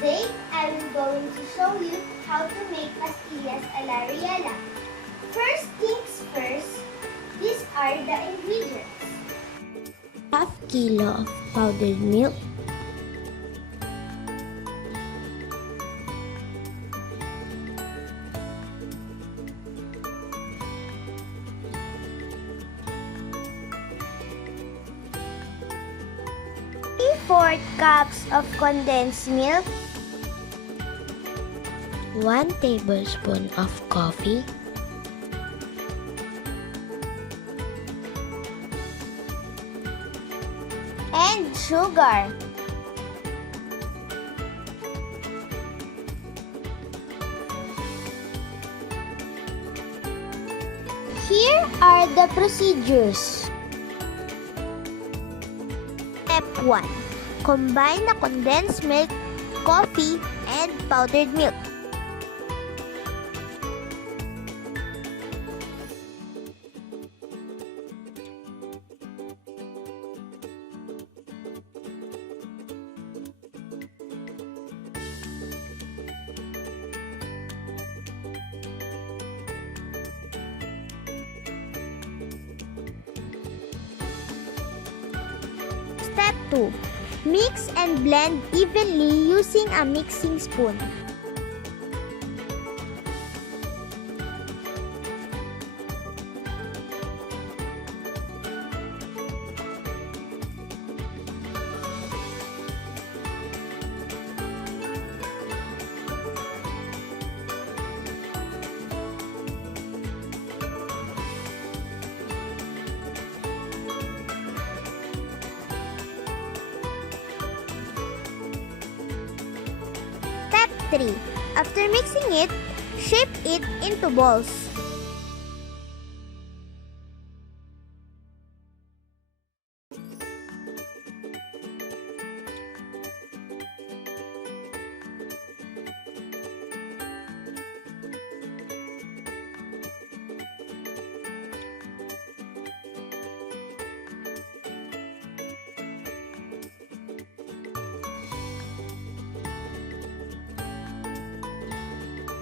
Today, I will going to show you how to make pastillas a la Riela. First things first, these are the ingredients. Half kilo of powdered milk, 4 cups of condensed milk, 1 tablespoon of coffee, and sugar. Here are the procedures. Step 1. Combine the condensed milk, coffee, and powdered milk. Step 2. Mix and blend evenly using a mixing spoon. Step 3. After mixing it, shape it into balls.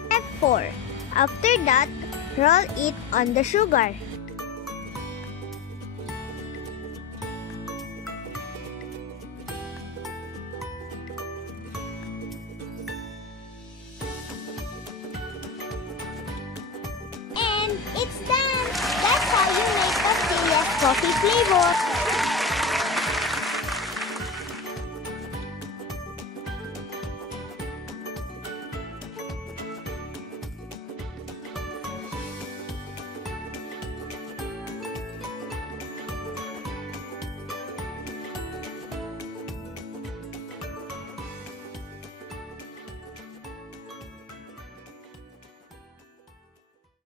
Step 4. After that, roll it on the sugar. And it's done! That's how you make pastillas coffee flavor.